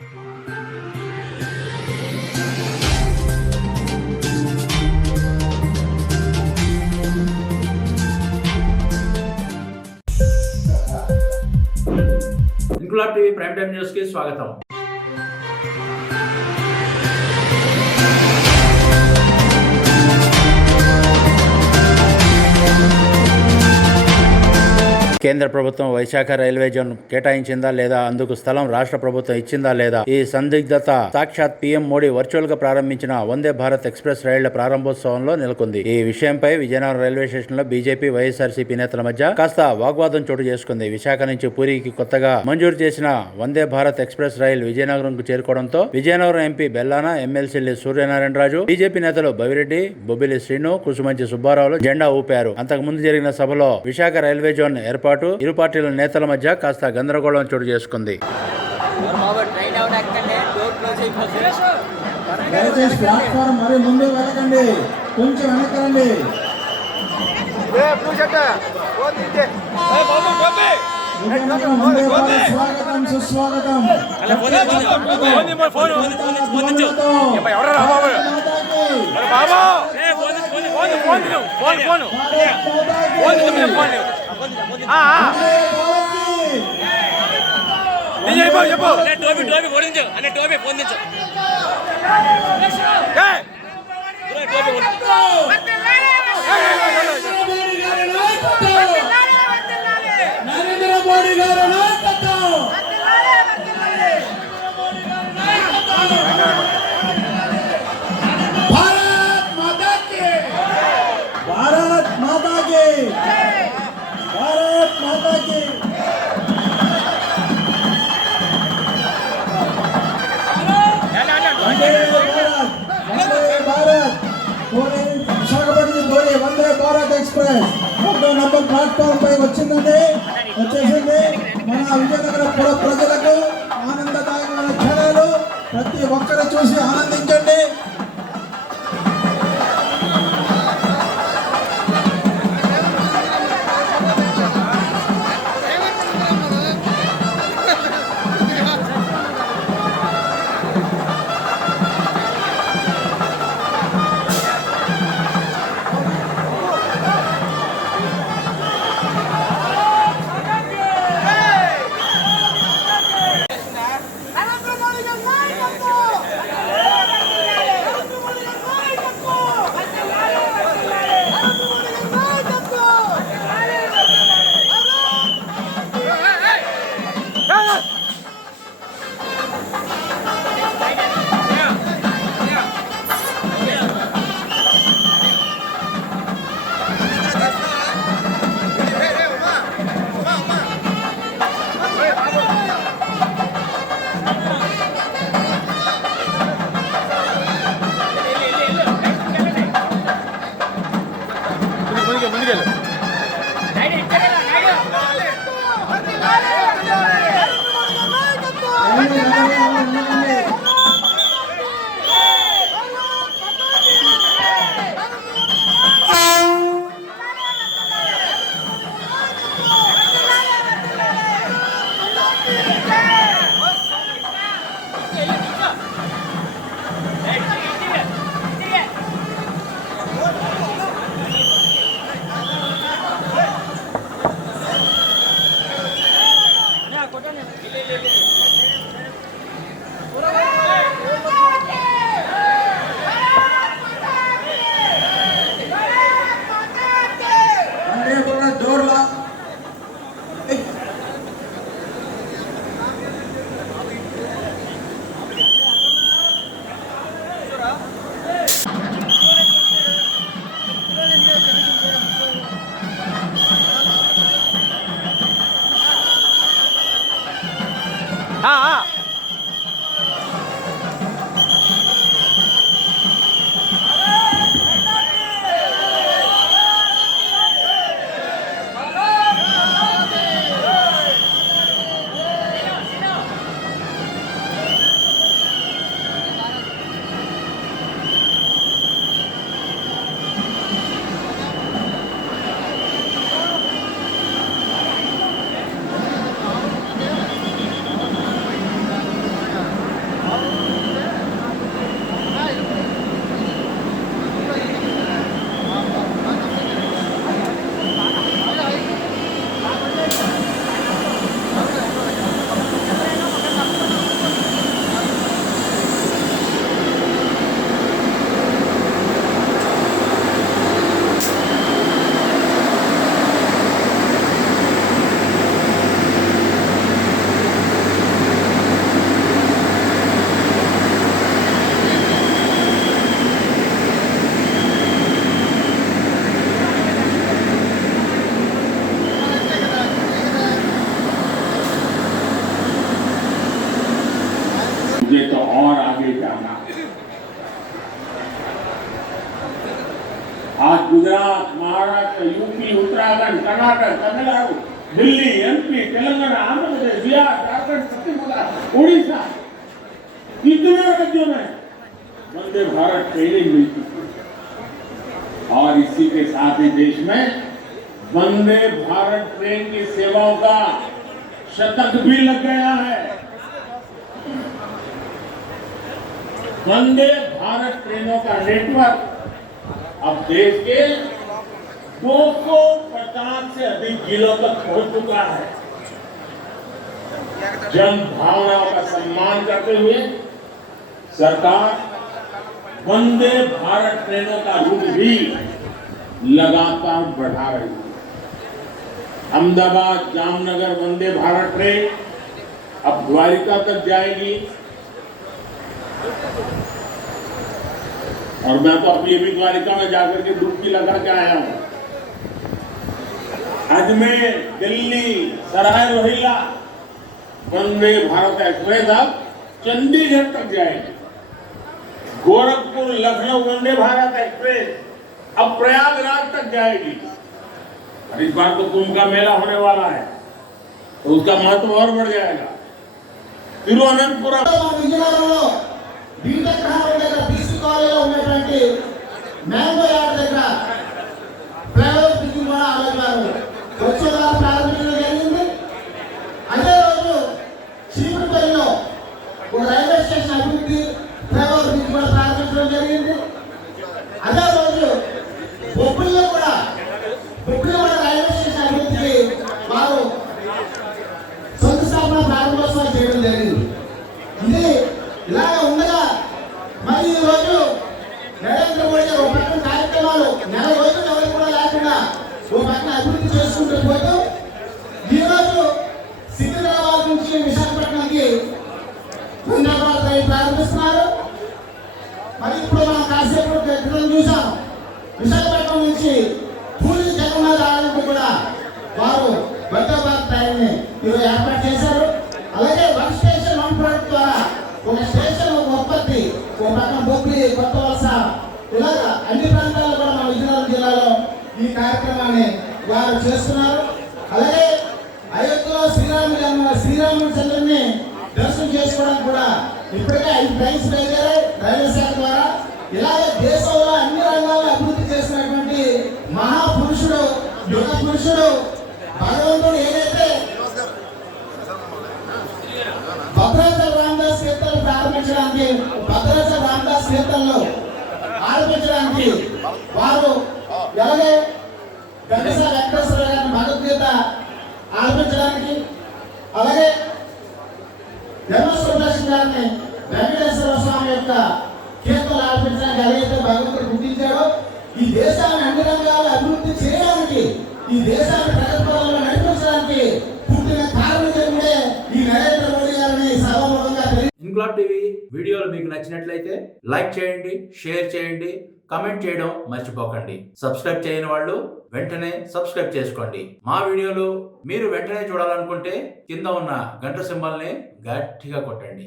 Inquilab TV prime time news కి స్వాగతం. కేంద్ర ప్రభుత్వం వైశాఖ రైల్వే జోన్ కేటాయించిందా లేదా, అందుకు స్థలం రాష్ట్ర ప్రభుత్వం ఇచ్చిందా లేదా, ఈ సందిగ్ధత సాక్షాత్ పీఎం మోడీ వర్చువల్ గా ప్రారంభించిన వందే భారత్ ఎక్స్ప్రెస్ రైళ్ల ప్రారంభోత్సవంలో నెలకొంది. ఈ విషయంపై విజయనగరం రైల్వే స్టేషన్ లో బీజేపీ వైఎస్ఆర్సీపీ నేతల మధ్య కాస్త వాగ్వాదం చోటు చేసుకుంది. విశాఖ నుంచి పూరికి కొత్తగా మంజూరు చేసిన వందే భారత్ ఎక్స్ప్రెస్ రైలు విజయనగరంకు చేరుకోవడంతో విజయనగరం ఎంపీ బెల్లాన, ఎమ్మెల్సీలు సూర్యనారాయణరాజు, బీజేపీ నేతలు బవిరెడ్డి, బొబ్బిలి శ్రీను, కుసుమంచి సుబ్బారావులు జెండా ఊపారు. అంతకు ముందు జరిగిన సభలో విశాఖ రైల్వే జోన్ ఏర్పాటు ఇరు పార్టీల నేతల మధ్య కాస్త గందరగోళం చోటు చేసుకుంది. స్వాగతం సుస్వాగతం. నరేంద్ర మోడీ గారు నాయకత్వం. భారత్ మాతా కీ, భారత్ మాతా కీ, భారత్ మాతా కీ. విశాఖపట్నం వందే భారత్ ఎక్స్ప్రెస్ 1వ నంబర్ ప్లాట్ఫామ్ పై వచ్చేసింది. మన విజయనగర పుర ప్రజలకు ఆనందదాయకమైన క్షణాలు. ప్రతి ఒక్కరు చూసి ఆనందించండి. और आगे जाना। आज गुजरात, महाराष्ट्र, यूपी, उत्तराखंड, कर्नाटक, तमिलनाडु, दिल्ली, एमपी, तेलंगाना, आंध्र प्रदेश, बिहार, झारखंड, छत्तीसगढ़, उड़ीसा, कितने राज्यों में वंदे भारत ट्रेनिंग मिल चुकी है। और इसी के साथ ही देश में वंदे भारत ट्रेन की सेवाओं का शतक भी लग गया है। वंदे भारत ट्रेनों का नेटवर्क अब देश के 250 से अधिक जिलों तक पहुंच चुका है। जन भावनाओं का सम्मान करते हुए सरकार वंदे भारत ट्रेनों का रूट भी लगातार बढ़ा रही है। अहमदाबाद जामनगर वंदे भारत ट्रेन अब द्वारिका तक जाएगी। और मैं तो अभी अभी द्वारिका में जाकर के डुबकी लगा के आया हूं। अजमेर, दिल्ली, सराय रोहिल्ला वंदे भारत एक्सप्रेस अब चंडीगढ़ तक जाएगी। गोरखपुर लखनऊ वंदे भारत एक्सप्रेस अब प्रयागराज तक जाएगी। और इस बार तो कुंभ का मेला होने वाला है, तो उसका महत्व और बढ़ जाएगा। तिरुवनंतपुरम బీటెక్ గ్రౌండ్ దగ్గర బీసీ కాలేజీలో ఉన్నటువంటి మ్యాంగో యార్డ్ దగ్గర ఫ్లైఓవర్ బ్రిడ్జ్ కూడా ఆలోచన వచ్చే వారం ప్రారంభించడం జరిగింది. అదే రోజు చీపురుపల్లిలో ఒక రైల్వే స్టేషన్ అభివృద్ధి ఫ్లైఓవర్ బ్రిడ్జ్ కూడా ప్రారంభించడం జరిగింది. అదే రోజు బొబ్బుల్లో కూడా రైల్వే స్టేషన్ అభివృద్ధికి వారు శంకుస్థాపన ప్రారంభోత్సవం చేయడం జరిగింది. ఇది ఇలాగ ఉండగా మరి ఈ రోజు నరేంద్ర మోడీ గారు ఒక పక్కన కార్యక్రమాలు నెల రోజులు ఎవరు కూడా లేకుండా ఒక పక్కన అభివృద్ధి చేసుకుంటూ పోతూ ఈ రోజు సికింద్రాబాద్ నుంచి విశాఖపట్నంకి వందే భారత్ రైలు ప్రారంభిస్తున్నారు. మరి ఇప్పుడు మనం కాసేపు క్రితం చూసాం విశాఖపట్నం నుంచి పూరి జగన్నాథ్ ఆలయానికి కూడా వారు వందే భారత్ రైలుని ఈరోజు ఏర్పాటు చేశారు. అలాగే వన్ స్టేషన్ వన్ ప్రోడక్ట్ ద్వారా ఒక స్టేషన్ ఒక ఉత్పత్తి ఒక పక్కన బొబ్బిలి కొత్త వలస ఇలాగా అన్ని ప్రాంతాల్లో కూడా మన విజయనగరం జిల్లాలో ఈ కార్యక్రమాన్ని వారు చేస్తున్నారు. అలాగే అయోధ్యలో శ్రీరామచంద్రుని దర్శనం చేసుకోవడానికి కూడా ఇప్పటికే 5 ట్రైన్స్ బయలుదేరాయి రైల్వే శాఖ ద్వారా. ఇలాగే దేశంలో అన్ని రంగాల్లో అభివృద్ధి చేసినటువంటి మహాపురుషుడు యుగ పురుషుడు భగవంతుడు ఏదైతే భద్రాచల రామదాస్ కీర్తనలు ప్రారంభించడానికి భద్రాచల రామదాస్ కీర్తనలు ఆరంభించడానికి వారు ఎలాగే ఘంటసాల వెంకటేశ్వర గారిని భగవద్గీత ఆరంభించడానికి అలాగే ధర్మసుబ్రహ్మణ్యం గారిని వెంకటేశ్వర స్వామి యొక్క కీర్తనలు ఆరంభించడానికి ఎలాగైతే భగవంతుడు గుర్తించాడో ఈ దేశాన్ని అన్ని రంగాల్లో అభివృద్ధి చేయడానికి ఈ దేశాన్ని ప్రగతి పథంలో నడిపించడానికి పుట్టిన కారణమే ఈ నరేంద్ర మోడీ గారిని సర్వముఖంగా ఇన్క్లాబ్ టీవీ వీడియోలు మీకు నచ్చినట్లయితే లైక్ చేయండి, షేర్ చేయండి, కమెంట్ చేయడం మర్చిపోకండి. సబ్స్క్రైబ్ చేయని వాళ్ళు వెంటనే సబ్స్క్రైబ్ చేసుకోండి. మా వీడియోలు మీరు వెంటనే చూడాలనుకుంటే కింద ఉన్న గంట సింబల్ని గట్టిగా కొట్టండి.